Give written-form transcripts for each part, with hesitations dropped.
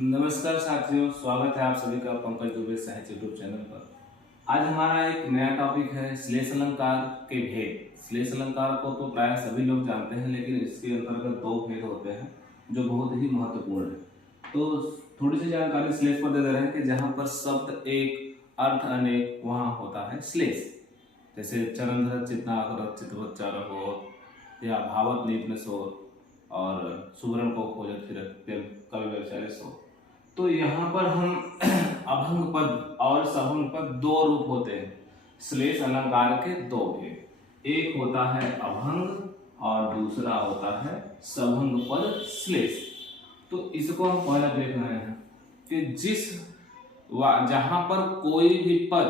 नमस्कार साथियों, स्वागत है आप सभी का पंकज दुबे साहित्य यूट्यूब चैनल पर। आज हमारा एक नया टॉपिक है श्लेष अलंकार के भेद। श्लेष अलंकार को तो प्राय सभी लोग जानते हैं, लेकिन इसके अंतर्गत दो भेद होते हैं जो बहुत ही महत्वपूर्ण है। तो थोड़ी सी जानकारी श्लेष पर दे रहे हैं कि जहाँ पर शब्द एक अर्थ अनेक वहाँ होता है श्लेष। जैसे चरणधर चित्नाग्रत चितवत चारक हो या भावत नीपन सो और सुवर्ण को खोजत फिरत कवि व्यवसाय सो। तो यहाँ पर हम अभंग पद और सभंग पद दो रूप होते हैं। श्लेष अलंकार के दो भेद, एक होता है अभंग और दूसरा होता है सभंग पद श्लेष। तो इसको हम पहले देख रहे हैं कि जहां पर कोई भी पद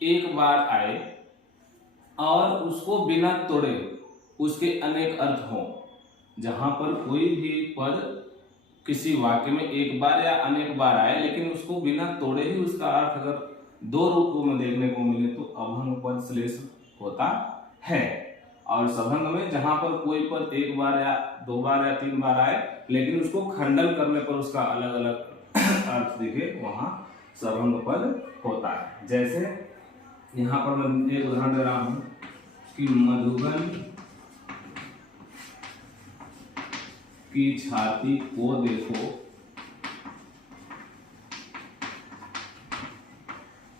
एक बार आए और उसको बिना तोड़े उसके अनेक अर्थ हों। जहां पर कोई भी पद किसी वाक्य में एक बार या अनेक बार आए लेकिन उसको बिना तोड़े ही उसका अर्थ अगर दो रूपों में देखने को मिले तो अभंग पद श्लेष होता है। और सभंग में जहां पर कोई पद एक बार या दो बार या तीन बार आए लेकिन उसको खंडन करने पर उसका अलग अलग अर्थ दिखे, वहां सभंग पद होता है। जैसे यहाँ पर मैं एक उदाहरण दे रहा हूं कि मधुबन की छाती को देखो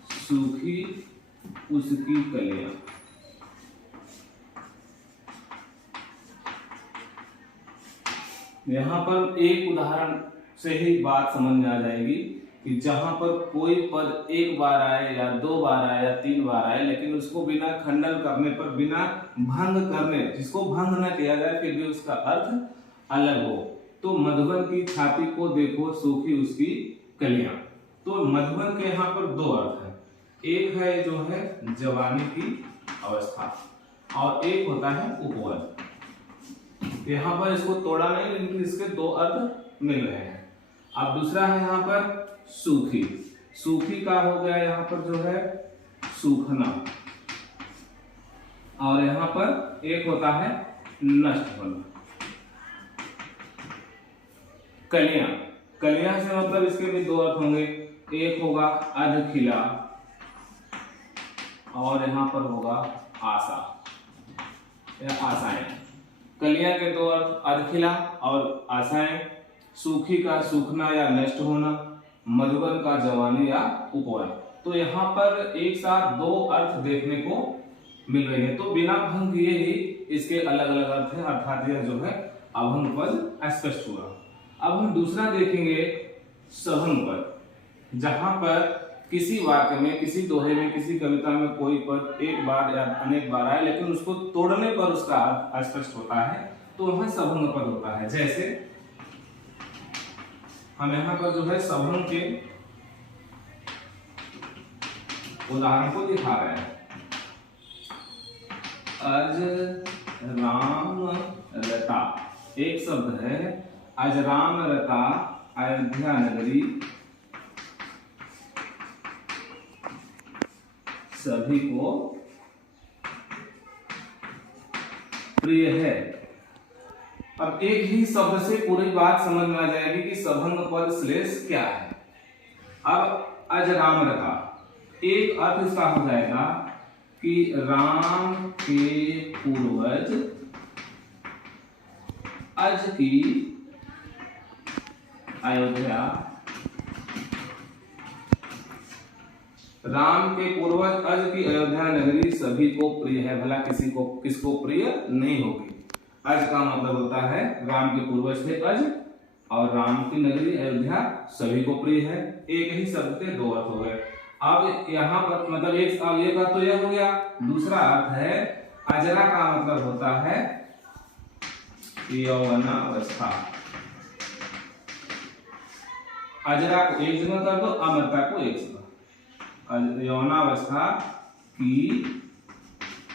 सूखी उसकी कलियां। यहां पर एक उदाहरण से ही बात समझ में आ जाएगी कि जहां पर कोई पद एक बार आए या दो बार आए या तीन बार आए लेकिन उसको बिना खंडन करने पर, बिना भंग करने, जिसको भंग न किया जाए फिर भी उसका अर्थ अलग हो। तो मधुबन की छाती को देखो सूखी उसकी कलियां। तो मधुबन के यहाँ पर दो अर्थ है, एक है जो है जवानी की अवस्था और एक होता है उपवन। यहाँ पर इसको तोड़ा नहीं लेकिन इसके दो अर्थ मिल रहे हैं। अब दूसरा है यहाँ पर सूखी। सूखी का हो गया यहाँ पर जो है सूखना, और यहाँ पर एक होता है नष्ट होना। कलियां, कलियां से मतलब इसके भी दो अर्थ होंगे, एक होगा अध खिला और यहाँ पर होगा आशा या आशाएं। कलियां के दो अर्थ अध खिला और आशाएं, सूखी का सूखना या नष्ट होना, मधुबन का जवानी या उपवन। तो यहाँ पर एक साथ दो अर्थ देखने को मिल रहे हैं। तो बिना भंग किए ही इसके अलग अलग अर्थ हैं, अर्थात यह जो है अभंग पद स्पष्ट हुआ। अब हम दूसरा देखेंगे सभंग पद। जहां पर किसी वाक्य में, किसी दोहे में, किसी कविता में कोई पद एक बार या अनेक बार आए लेकिन उसको तोड़ने पर उसका अर्थ स्पष्ट होता है, तो वह सभंग पद होता है। जैसे हम यहाँ पर जो है सभंग के उदाहरण को दिखा रहे हैं। अज राम रता, एक शब्द है अज राम रता अयोध्या नगरी सभी को प्रिय है। अब एक ही शब्द से पूरी बात समझ में आ जाएगी कि सभंग पद श्लेष क्या है। अब अज राम रता, एक अर्थ इसका हो जाएगा कि राम के पूर्वज अज की अयोध्या, राम के पूर्वज अज की अयोध्या नगरी सभी को प्रिय है। भला किसको प्रिय नहीं होगी। अज का मतलब होता है राम के पूर्वज थे अज, और राम की नगरी अयोध्या सभी को प्रिय है। एक ही शब्द के दो अर्थ हो गए। अब यहाँ पर मतलब एक का तो यह हो गया। दूसरा अर्थ है अजरा का मतलब होता है यौवनावस्था। अजरा को एक जगह कर दो, अमरता को एक जगह। यौवनावस्था की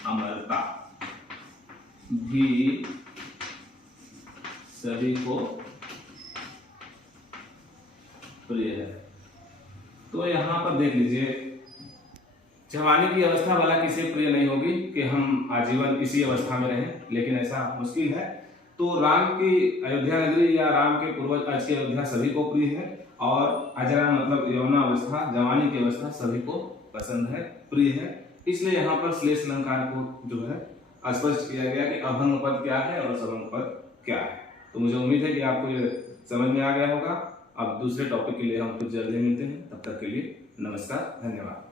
अमरता भी सभी को प्रिय है। तो यहाँ पर देख लीजिए, जवानी की अवस्था वाला किसी प्रिय नहीं होगी कि हम आजीवन इसी अवस्था में रहें, लेकिन ऐसा मुश्किल है। तो राम की अयोध्या नगरी या राम के पूर्वज आज की अयोध्या सभी को प्रिय है, और अजरा मतलब यौवनावस्था, जवानी की अवस्था सभी को पसंद है, प्रिय है। इसलिए यहाँ पर श्लेष अलंकार को जो है स्पष्ट किया गया कि अभंग पद क्या है और सभंग पद क्या है। तो मुझे उम्मीद है कि आपको ये समझ में आ गया होगा। अब दूसरे टॉपिक के लिए हम कुछ जल्दी मिलते हैं, तब तक के लिए नमस्कार, धन्यवाद।